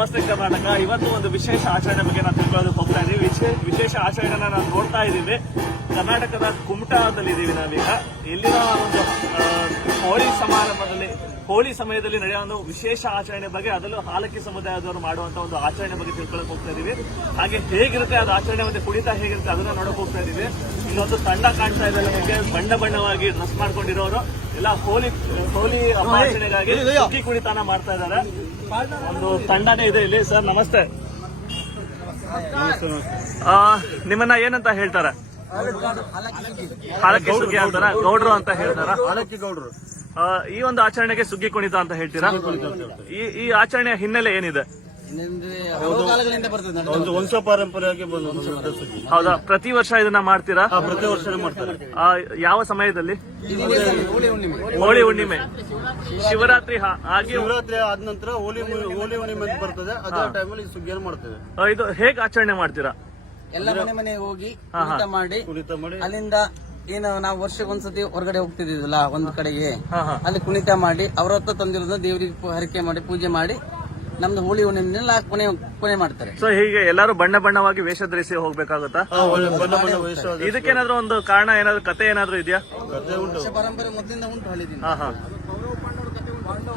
ನಮಸ್ತೆ ಕರ್ನಾಟಕ. ಇವತ್ತು ಒಂದು ವಿಶೇಷ ಆಚರಣೆ ಬಗ್ಗೆ ನಾವು ತಿಳ್ಕೊಳ್ಳೋದಕ್ಕೆ ಹೋಗ್ತಾ ಇದೀವಿ. ವಿಶೇಷ ಆಚರಣೆನ ನಾವು ನೋಡ್ತಾ ಇದ್ದೀವಿ. ಕರ್ನಾಟಕದ ಕುಮಟಾದಲ್ಲಿ ಇದೀವಿ ನಾವೀಗ. ಇಲ್ಲಿನ ಒಂದು ಹೋಳಿ ಸಮಯದಲ್ಲಿ ನಡೆಯುವ ಒಂದು ವಿಶೇಷ ಆಚರಣೆ ಬಗ್ಗೆ, ಅದರಲ್ಲೂ ಹಾಲಕ್ಕಿ ಸಮುದಾಯದವರು ಮಾಡುವಂತ ಒಂದು ಆಚರಣೆ ಬಗ್ಗೆ ತಿಳ್ಕೊಳ್ಳೋಕೆ ಹೋಗ್ತಾ ಇದೀವಿ. ಹಾಗೆ ಹೇಗಿರುತ್ತೆ ಅದು ಆಚರಣೆ, ಮತ್ತೆ ಕುಣಿತ ಹೇಗಿರುತ್ತೆ ಅದನ್ನ ನೋಡಕ್ ಹೋಗ್ತಾ ಇದೀವಿ. ಇಲ್ಲೊಂದು ತಂಡ ಕಾಣ್ತಾ ಇದೆ ನಮಗೆ, ಬಣ್ಣ ಬಣ್ಣವಾಗಿ ಡ್ರೆಸ್ ಮಾಡ್ಕೊಂಡಿರೋರು ಎಲ್ಲ ಹೋಲಿ ಹಬ್ಬ ಆಚರಣೆಗಾಗಿ ಸುಗ್ಗಿ ಕುಣಿತಾನ ಮಾಡ್ತಾ ಇದ್ದಾರೆ. ಒಂದು ತಂಡನೇ ಇದೆ ಇಲ್ಲಿ. ಸರ್ ನಮಸ್ತೆ. ನಿಮ್ಮನ್ನ ಏನಂತ ಹೇಳ್ತಾರೆ? ಹಾಲಕ್ಕಿ ಸುಗ್ಗಿ ಅಂತಾರ, ಗೌಡ್ರು ಅಂತ ಹೇಳ್ತಾರ? ಹಾಲಕ್ಕಿ ಗೌಡ್ರು. ಈ ಒಂದು ಆಚರಣೆಗೆ ಸುಗ್ಗಿ ಕುಣಿತ ಅಂತ ಹೇಳ್ತೀರಾ? ಈ ಆಚರಣೆಯ ಹಿನ್ನೆಲೆ ಏನಿದೆ? ಒಂದು ವಂಶ ಪಾರಂಪರೆಯಾಗಿ ಬಂದ ಸುಗ್ಗಿ. ಹೌದಾ? ಪ್ರತಿ ವರ್ಷ ಇದನ್ನ ಮಾಡ್ತೀರಾ? ಪ್ರತಿ ವರ್ಷ ಮಾಡ್ತಾರೆ. ಯಾವ ಸಮಯದಲ್ಲಿ? ಹೋಳಿ ಹುಣ್ಣಿಮೆ, ಶಿವರಾತ್ರಿ ಹಾಗೆ ಶಿವರಾತ್ರಿ ಆದ ನಂತರ ಹೋಳಿ ಹುಣ್ಣಿಮೆ ಅಂತ ಬರ್ತದೆ. ಅದೇ ಟೈಮಲ್ಲಿ ಸುಗ್ಗಿಯನ್ನು ಮಾಡ್ತೇವೆ. ಇದು ಹೇಗೆ ಆಚರಣೆ ಮಾಡ್ತೀರಾ? ಎಲ್ಲ ಮನೆ ಹೋಗಿ ಕುಣಿತ ಮಾಡಿ ಅಲ್ಲಿಂದ ಏನು ನಾವು ವರ್ಷಕ್ಕೊಂದ್ಸತಿ ಹೊರಗಡೆ ಹೋಗ್ತಿದ್ವಲ್ಲ ಒಂದ್ ಕಡೆಗೆ, ಅಲ್ಲಿ ಕುಣಿತ ಮಾಡಿ ಅವ್ರ ಹತ್ರ ತಂದಿರೋದು ದೇವರಿಗೆ ಹರಕೆ ಮಾಡಿ ಪೂಜೆ ಮಾಡಿ ನಮ್ದು ಹೋಳಿ ಹುಣ್ಣಿಮೆಲ್ಲ ಕೊನೆ ಮಾಡ್ತಾರೆ. ಸೊ ಹೀಗೆ ಎಲ್ಲರೂ ಬಣ್ಣ ಬಣ್ಣವಾಗಿ ವೇಷ ಧರಿಸಿ ಹೋಗ್ಬೇಕಾಗುತ್ತಾ? ಇದಕ್ಕೇನಾದ್ರೂ ಒಂದು ಕಾರಣ, ಏನಾದ್ರು ಕತೆ ಏನಾದ್ರು ಇದೆಯಾ? ಪರಂಪರೆ ಮೊದಲಿಂದ ಉಂಟು ಹಳ್ಳಿದಿಂದ.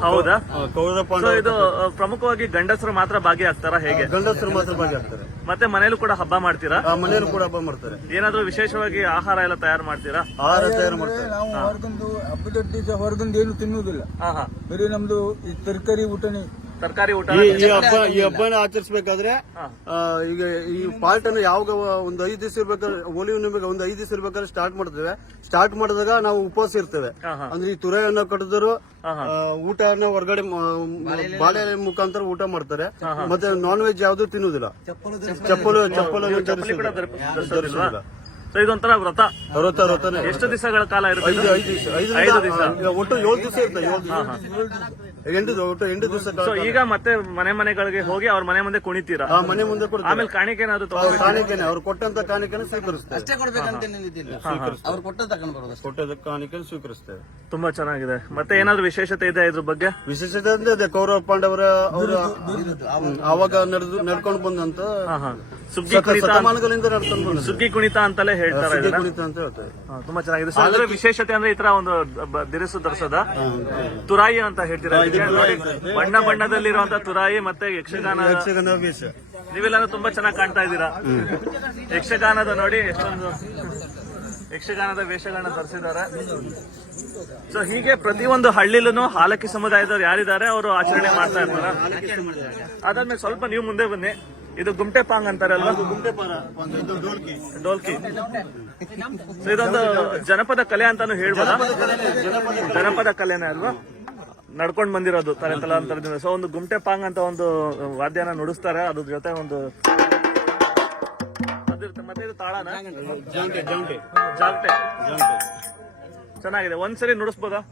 ಹೌದಾ? ಕೌರವ ಇದು ಪ್ರಮುಖವಾಗಿ ಗಂಡಸರು ಮಾತ್ರ ಭಾಗಿಯಾಗ್ತಾರಾ ಹೇಗೆ? ಗಂಡಸರು ಮಾತ್ರ ಭಾಗಿಯಾಗ್ತಾರೆ. ಮತ್ತೆ ಮನೇಲೂ ಕೂಡ ಹಬ್ಬ ಮಾಡ್ತೀರಾ? ಮನೆಯಲ್ಲೂ ಕೂಡ ಹಬ್ಬ ಮಾಡ್ತಾರೆ. ಏನಾದ್ರೂ ವಿಶೇಷವಾಗಿ ಆಹಾರ ಎಲ್ಲ ತಯಾರು ಮಾಡ್ತೀರಾ? ಆಹಾರ ತಯಾರು ಮಾಡ್ತಾರೆ. ನಾವು ಹೊರಗೊಂದು ಹಬ್ಬದ ದಿವಸ ಹೊರಗೊಂದು ಏನು ತಿನ್ನುವುದಿಲ್ಲ. ಬರೀ ನಮ್ದು ಈ ತರಕಾರಿ ಊಟ. ಈ ಹಬ್ಬನ ಆಚರಿಸಬೇಕಾದ್ರೆ ಈಗ ಈ ಪಾರ್ಟ್ ಅನ್ನು ಯಾವಾಗ ಒಂದು 5 ದಿವಸ ಇರ್ಬೇಕಾದ್ರೆ, ಹೋಳಿ ಹುಣ್ಣಿಮೆಗೆ ಒಂದು 5 ದಿವಸ ಇರ್ಬೇಕಾದ್ರೆ ಸ್ಟಾರ್ಟ್ ಮಾಡ್ತೇವೆ. ಸ್ಟಾರ್ಟ್ ಮಾಡಿದಾಗ ನಾವು ಉಪವಾಸ ಇರ್ತೇವೆ. ಅಂದ್ರೆ ಈ ತುರೆಯನ್ನ ಕಟ್ಟಿದ್ರು ಊಟನ ಹೊರಗಡೆ ಬಾಳೆ ಮುಖಾಂತರ ಊಟ ಮಾಡ್ತಾರೆ. ಮತ್ತೆ ನಾನ್ ವೆಜ್ ಯಾವ್ದು ತಿನ್ನುವುದಿಲ್ಲ. ಚಪ್ಪಲು ಧರಿಸುವುದಿಲ್ಲ. ಇದೊಂಥರ ವ್ರತ. ಎಷ್ಟು ದಿವಸಗಳ ಕಾಲ ಇರುತ್ತೆ? 5 ದಿವಸ. ಒಟ್ಟು 7 ದಿವಸ ಇರುತ್ತೆ. 8 ದಿವಸ. ಈಗ ಮತ್ತೆ ಮನೆಗಳಿಗೆ ಹೋಗಿ ಅವ್ರ ಮನೆ ಮುಂದೆ ಕುಣಿತೀರಾ? ಮನೆ ಮುಂದೆ ಆಮೇಲೆ ಕಾಣಿಕೆನಾದ್ರು ಕಾಣಿಕೆನೆ ಅವ್ರು ಕೊಟ್ಟಂತ ಕಾಣಿಕೆನ ಸ್ವೀಕರಿಸ್ತೇವೆ. ಅಷ್ಟೇ ಕೊಡ್ಬೇಕಂತ ಅವ್ರು ಕೊಟ್ಟದ್ದು ತಗೊಂಡು ಬರೋದು. ಕೊಟ್ಟದ ಕಾಣಿಕೆನ ಸ್ವೀಕರಿಸ್ತೇವೆ. ತುಂಬಾ ಚೆನ್ನಾಗಿದೆ. ಮತ್ತೆ ಏನಾದ್ರು ವಿಶೇಷತೆ ಇದೆ ಇದ್ರ ಬಗ್ಗೆ? ವಿಶೇಷತೆ ಅಂದ್ರೆ ಕೌರವ ಪಾಂಡವರ ಅವಾಗ ನಡ್ಕೊಂಡು ಬಂದಂತ ಸುಗ್ಗಿ ಕುಣಿತ, ಶತಮಾನಗಳಿಂದ ನಡ್ಕೊಂಡು ಬಂದ ಸುಗ್ಗಿ ಕುಣಿತ ಅಂತಲೇ ಹೇಳ್ತಾರೆ. ಕುಣಿತ ಅಂತ ಹೇಳ್ತಾರೆ. ತುಂಬಾ ಚೆನ್ನಾಗಿದೆ. ಸೊ ಅದ್ರ ವಿಶೇಷತೆ ಅಂದ್ರೆ ಈ ತರ ಒಂದು ದಿರಿಸು ಧರಿಸೋದ ತುರಾಯಿ ಅಂತ ಹೇಳ್ತೀರಾ? ಬಣ್ಣ ಬಣ್ಣದಲ್ಲಿರುವಂತ ತುರಾಯಿ ಮತ್ತೆ ಯಕ್ಷಗಾನ ವೇಷ. ನೀವೆಲ್ಲಾನು ತುಂಬಾ ಚೆನ್ನಾಗಿ ಕಾಣ್ತಾ ಇದ್ದೀರಾ. ಯಕ್ಷಗಾನದ ನೋಡಿ ಎಷ್ಟೊಂದು ಯಕ್ಷಗಾನದ ವೇಷಗಳನ್ನ ಧರಿಸಿದ್ದಾರೆ. ಸೊ ಹೀಗೆ ಪ್ರತಿಯೊಂದು ಹಳ್ಳಿಲೂ ಹಾಲಕ್ಕಿ ಸಮುದಾಯದವ್ರು ಯಾರಿದ್ದಾರೆ ಅವರು ಆಚರಣೆ ಮಾಡ್ತಾ ಇರ್ತಾರ. ಅದಾದ್ಮೇಲೆ ಸ್ವಲ್ಪ ನೀವು ಮುಂದೆ ಬನ್ನಿ. ಇದು ಗುಮ್ಟೆ ಪಾಂಗ್ ಅಂತಾರಲ್ವಾ? ಡೋಲ್ಕಿ. ಸೊ ಇದೊಂದು ಜನಪದ ಕಲೆ ಅಂತಾನು ಹೇಳ್ಬೋದಾ? ಜನಪದ ಕಲೆನೇ ಅಲ್ವಾ? ನಡ್ಕೊಂಡ್ ಬಂದಿರೋದು ತಲಾಂತರದಿಂದ. ಸೊ ಒಂದು ಗುಮ್ಟೆ ಪಾಂಗ್ ಅಂತ ಒಂದು ವಾದ್ಯನ ನುಡಿಸ್ತಾರೆ. ಅದ್ರ ಜೊತೆ ಒಂದು ಅದಿರುತ್ತೆ. ಮತ್ತೆ ಇದು ತಾಳನ ಜಾಂಟೆ. ಚೆನ್ನಾಗಿದೆ. ಒಂದ್ಸರಿ ನುಡಿಸ್ಬೋದಾ?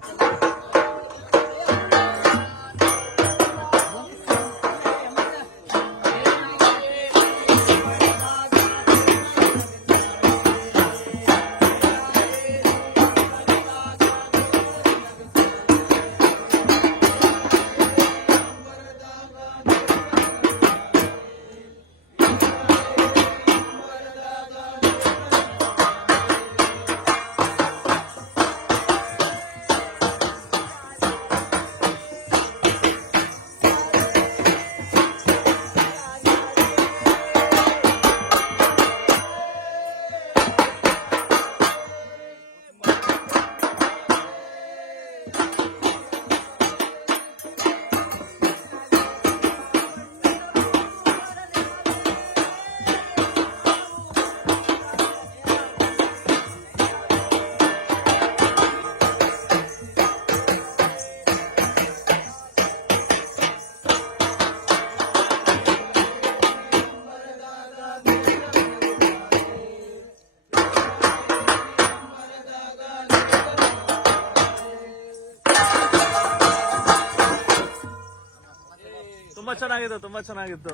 ತುಂಬಾ ಚೆನ್ನಾಗಿತ್ತು.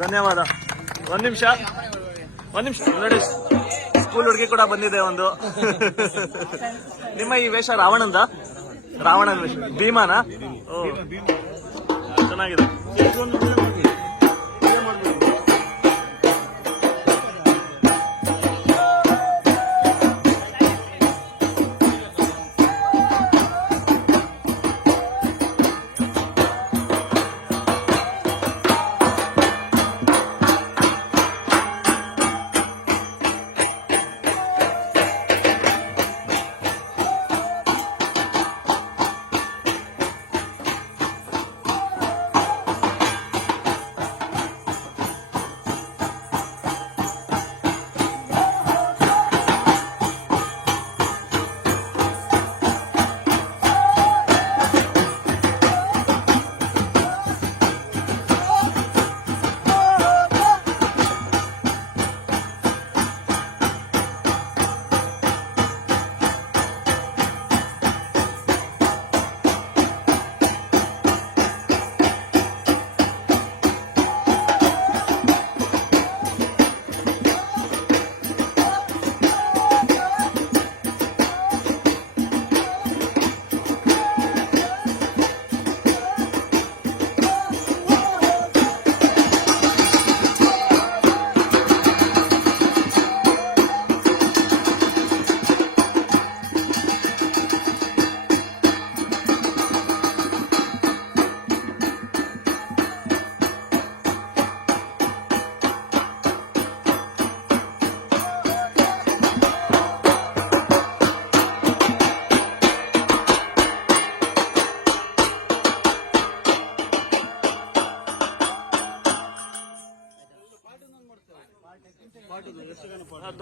ಧನ್ಯವಾದ. ಒಂದ್ ನಿಮಿಷ ನೋಡಿ, ಸ್ಕೂಲ್ ಹುಡುಗಿ ಕೂಡ ಬಂದಿದೆ ಒಂದು. ನಿಮ್ಮ ಈ ವೇಷ ರಾವಣನ ವೇಷ? ಭೀಮಾನ? ಓ ಚೆನ್ನಾಗಿದೆ.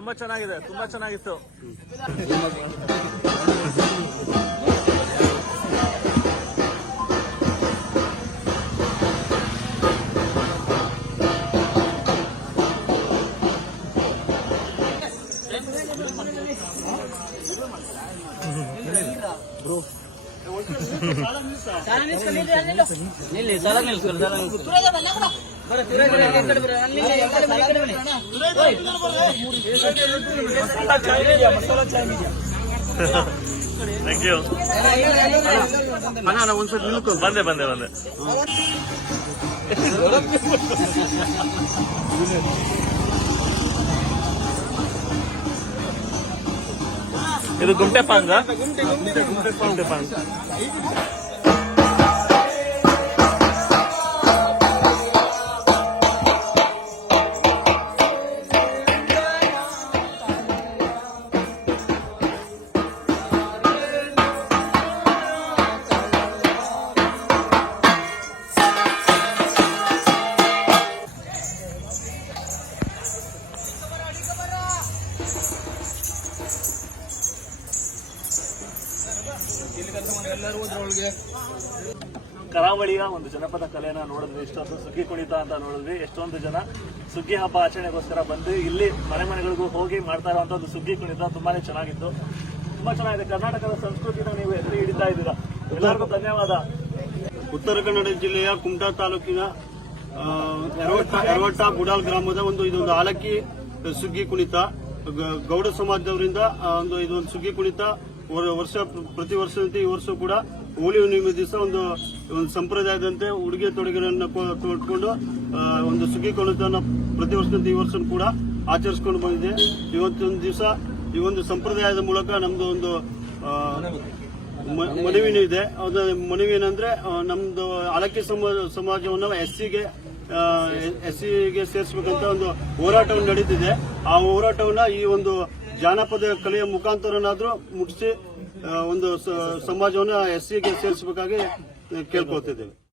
ತುಂಬಾ ಚೆನ್ನಾಗಿದೆ, ತುಂಬಾ ಚೆನ್ನಾಗಿತ್ತು. Thank you. ಅಣ್ಣ ಒಂದ್ಸತಿ ನಿಲ್ಕೊ. ಬಂದೆ. ಇದು ಗುಂಟೆ ಪಾಂಗ. ಗುಂಟೆ ಪಾಂಗ್. ಕರಾವಳಿಯ ಒಂದು ಜನಪದ ಕಲೆನ ನೋಡಿದ್ವಿ. ಇಷ್ಟೊಂದು ಸುಗ್ಗಿ ಕುಣಿತ ಅಂತ ನೋಡಿದ್ವಿ. ಎಷ್ಟೊಂದು ಜನ ಸುಗ್ಗಿ ಹಬ್ಬ ಆಚರಣೆಗೋಸ್ಕರ ಬಂದು ಇಲ್ಲಿ ಮನೆಗಳಿಗೂ ಹೋಗಿ ಮಾಡ್ತಾ ಇರುವಂತ ಒಂದು ಸುಗ್ಗಿ ಕುಣಿತ ತುಂಬಾನೇ ಚೆನ್ನಾಗಿತ್ತು. ತುಂಬಾ ಚೆನ್ನಾಗಿದೆ. ಕರ್ನಾಟಕದ ಸಂಸ್ಕೃತಿನ ನೀವು ಎತ್ತಿ ಹಿಡಿತಾ ಇದ್ದೀರಾ. ಎಲ್ಲರಿಗೂ ಧನ್ಯವಾದ. ಉತ್ತರ ಕನ್ನಡ ಜಿಲ್ಲೆಯ ಕುಮಟಾ ತಾಲೂಕಿನ ಯರವಟ್ಟ ಬುಡಾಲ್ ಗ್ರಾಮದ ಇದೊಂದು ಆಲಕ್ಕಿ ಸುಗ್ಗಿ ಕುಣಿತ. ಗೌಡ ಸಮಾಜದವರಿಂದ ಇದೊಂದು ಸುಗ್ಗಿ ಕುಣಿತ ಪ್ರತಿ ವರ್ಷದಂತೆ ಈ ವರ್ಷ ಕೂಡ ಹೋಳಿ ಹುಣ್ಣಿಮೆ ದಿವಸ ಒಂದು ಸಂಪ್ರದಾಯದಂತೆ ಉಡುಗೆ ತೊಡುಗೆಗಳನ್ನು ತೊಟ್ಕೊಂಡು ಒಂದು ಸುಗ್ಗಿ ಕುಣಿತವನ್ನು ಪ್ರತಿ ವರ್ಷದಂತೆ ಈ ವರ್ಷ ಕೂಡ ಆಚರಿಸಿಕೊಂಡು ಬಂದಿದೆ. ಇವತ್ತೊಂದು ದಿವಸ ಈ ಒಂದು ಸಂಪ್ರದಾಯದ ಮೂಲಕ ನಮ್ದು ಒಂದು ಮನವಿನೂ ಇದೆ. ಮನವಿ ಏನಂದ್ರೆ ನಮ್ದು ಆಲಕ್ಕಿ ಸಮಾಜವನ್ನು ಎಸ್ಸಿಗೆ ಸೇರಿಸಬೇಕಂತ ಒಂದು ಹೋರಾಟವನ್ನು ನಡೀತಿದೆ. ಆ ಹೋರಾಟವನ್ನ ಈ ಒಂದು ಜಾನಪದ ಕಲೆಯ ಮುಖಾಂತರನಾದ್ರೂ ಮುಟ್ಟಿಸಿ ಒಂದು ಸಮಾಜವನ್ನು ಎಸ್ಸಿಗೆ ಸೇರಿಸಬೇಕಾಗಿ ಕೇಳ್ಕೊಳ್ತಿದ್ದೇವೆ.